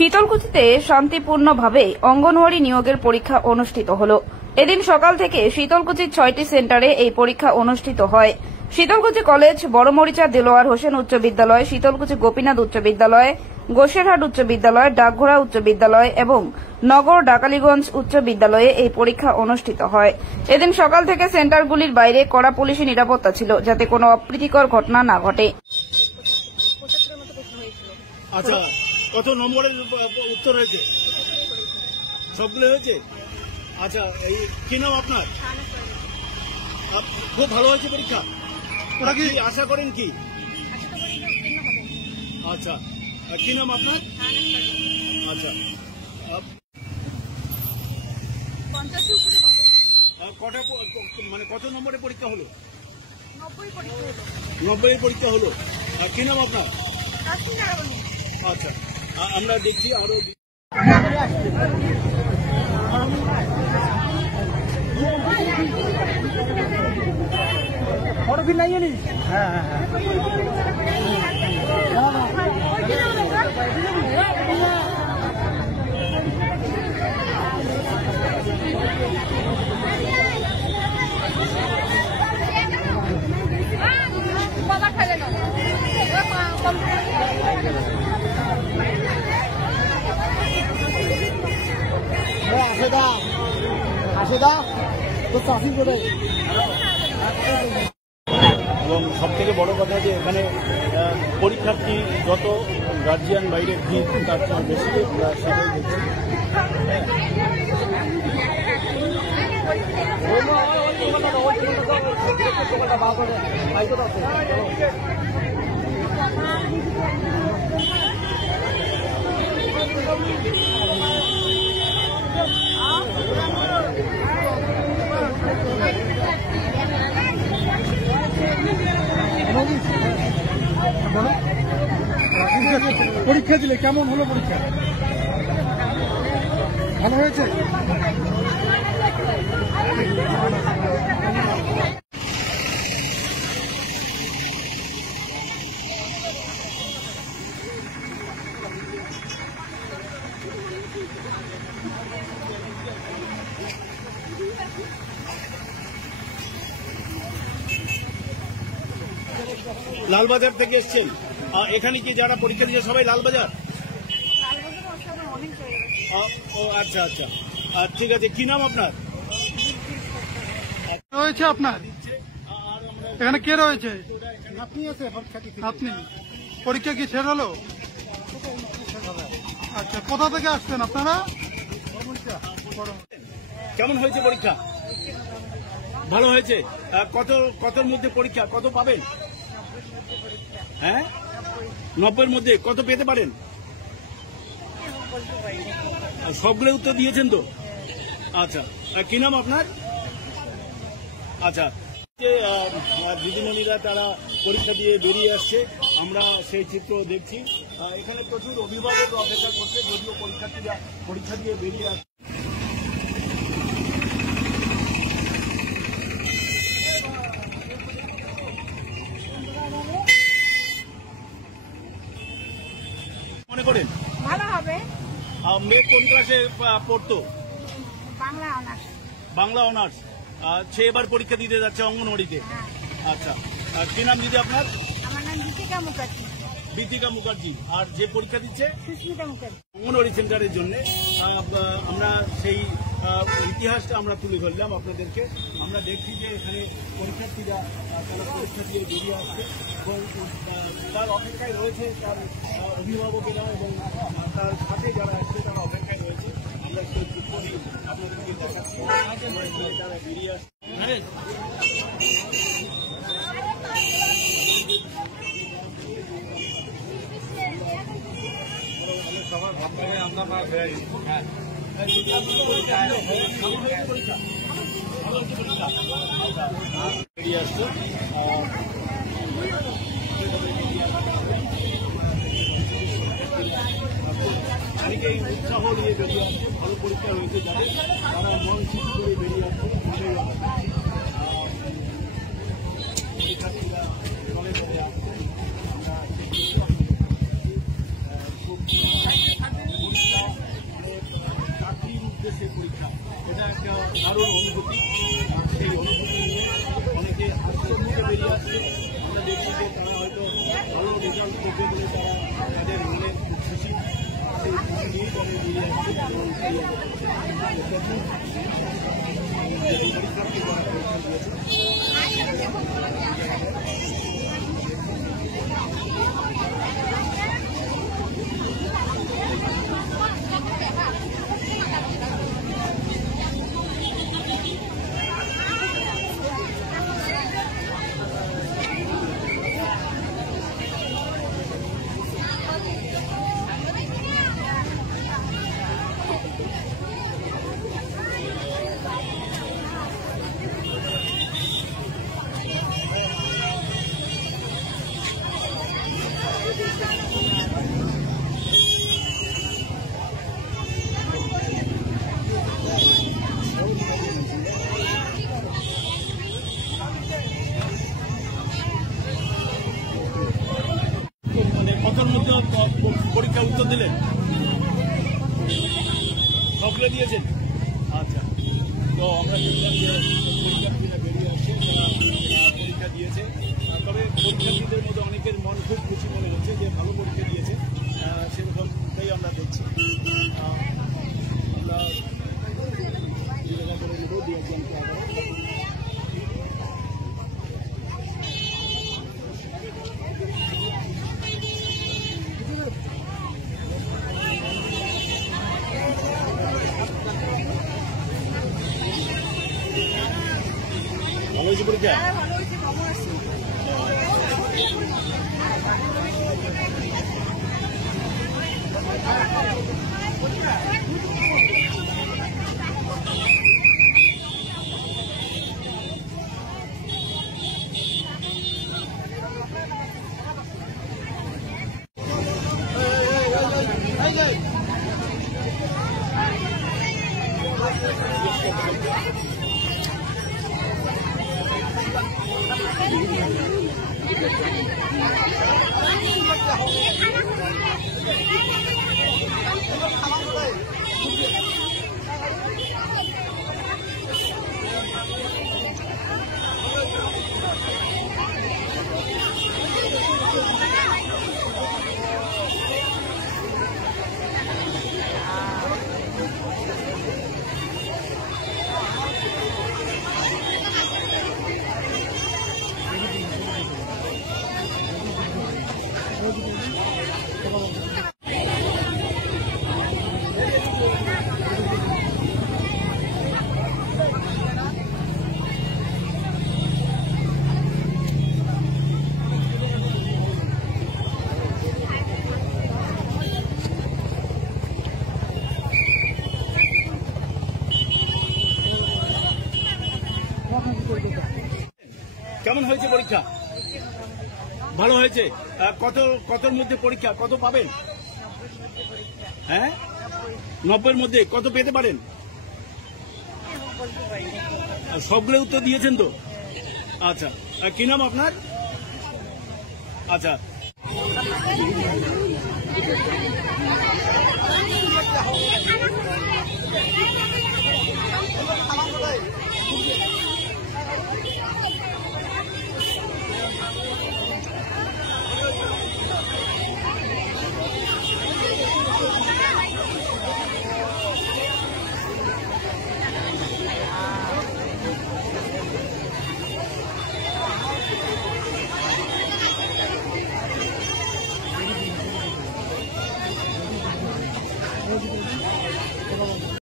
শীতলকুচিতে শান্তিপূর্ণভাবে অঙ্গনওয়াড়ি নিয়োগের পরীক্ষা অনুষ্ঠিত হল। এদিন সকাল থেকে শীতলকুচির 6টি সেন্টারে এই পরীক্ষা অনুষ্ঠিত হয়। শীতলকুচি কলেজ, বড়মরিচা দেলোয়ার হোসেন উচ্চ বিদ্যালয়, শীতলকুচি গোপীনাথ উচ্চ বিদ্যালয়, গোসেরহাট উচ্চ বিদ্যালয়, ডাকঘোড়া উচ্চ বিদ্যালয় এবং নগর ডাকালীগঞ্জ উচ্চ বিদ্যালয়ে এই পরীক্ষা অনুষ্ঠিত হয়। এদিন সকাল থেকে সেন্টারগুলির বাইরে কড়া পুলিশি নিরাপত্তা ছিল, যাতে কোনো অপ্রীতিকর ঘটনা না ঘটে। আচ্ছা, কত নম্বরের উত্তর হয়েছে? সবগুলো হয়েছে। আচ্ছা, এই কি নাম আপনার? খুব ভালো হয়েছে পরীক্ষা। ওরা কি আশা করেন কি? আচ্ছা, কি নাম আপনার? আচ্ছা, কটা মানে কত নম্বরের পরীক্ষা হলো? 90 পরীক্ষা হলো। কি নাম আপনার? আচ্ছা, আমরা দেখছি আরো এবং সব থেকে বড় কথা যে এখানে পরীক্ষার্থী যত গার্জিয়ান বাইরে ভিড় তার চেয়ে বেশি সেটাই দেখছি। পরীক্ষা দিলে কেমন হলো? পরীক্ষা ভালো হয়েছে। লালবাজার থেকে এসছেন, এখানে কি যারা পরীক্ষা দিচ্ছে সবাই লালবাজার? ও আচ্ছা আচ্ছা, ঠিক আছে। কি নাম আপনার? রয়েছে আপনার এখানে কে রয়েছে? আপনি পরীক্ষা কি শেষ হলো? আচ্ছা, কোথা থেকে আসছেন আপনারা? কেমন হয়েছে পরীক্ষা? ভালো হয়েছে। কতর মধ্যে পরীক্ষা? কত পাবেন? হ্যাঁ, 90-এর মধ্যে কত পেতে পারেন? সবগুলো উত্তর দিয়েছেন তো? আচ্ছা, কি নাম আপনার? আচ্ছা, দিদিমণিরা তারা পরীক্ষা দিয়ে বেরিয়ে আসছে, আমরা সেই চিত্র দেখছি। এখানে প্রচুর অভিভাবক অপেক্ষা করছে, যদিও পরীক্ষার্থীরা পরীক্ষা দিয়ে বেরিয়ে আসছে। মনে করেন ভালো হবে। মেয়ে কোন ক্লাসে পড়তো? বাংলা অনার্স। সে এবার পরীক্ষা দিতে যাচ্ছে অঙ্গনওয়াড়িতে। আচ্ছা, কি নাম দিদি আপনার? আমার নাম গীতিকা মুখার্জি। গীতিকা মুখার্জি। আর যে পরীক্ষা দিচ্ছে? সুস্মিতা মুখার্জি। অঙ্গনওয়াড়ি সেন্টারের জন্য আমরা সেই ইতিহাসটা আমরা তুলে ধরলাম আপনাদেরকে। আমরা দেখছি যে এখানে পরীক্ষার্থীরা তারা পরীক্ষা দিয়ে বেরিয়ে আসছে এবং তার অপেক্ষায় রয়েছে তার অভিভাবকেরা এবং তার সাথে যারা আসছে তারা অপেক্ষায় রয়েছে। আমরা সেই চিত্রটি আপনাদেরকে দেখাচ্ছি, তারা বেরিয়ে আসছে। সবার ভাব থেকে আমরা বেরিয়ে আসছে। অনেকেই উৎসাহ নিয়ে বেরিয়ে আসছে, ভালো পরীক্ষা হয়েছে যাদের, তারা মন ঠিক করে বেরিয়ে আসছে। শিক্ষার্থীরা কলেজে আসছে, আমরা কতর মধ্যে পরীক্ষার উত্তর দিলেন? সবগুলো দিয়েছেন? আচ্ছা, তো আমরা দেখলাম যে পরীক্ষার্থীরা বেরিয়ে আসছে, তারা পরীক্ষা দিয়েছে। তবে পরীক্ষার্থীদের মধ্যে অনেকের মন খুব খুশি মনে হচ্ছে যে ভালো পরীক্ষা দিয়েছে, সেরকমটাই আমরা দেখছি। আমরা জিজ্ঞাসা করে নেব দু একজনকে আবার। ভালো হয়েছে পরীক্ষা? ভালো হয়েছে, ভালো আছে। কেমন হয়েছে পরীক্ষা? ভালো হয়েছে। কতর মধ্যে পরীক্ষা, কত পাবেন? হ্যাঁ, 90-এর মধ্যে কত পেতে পারেন? সবগুলো উত্তর দিয়েছেন তো? আচ্ছা, কি নাম আপনার? আচ্ছা।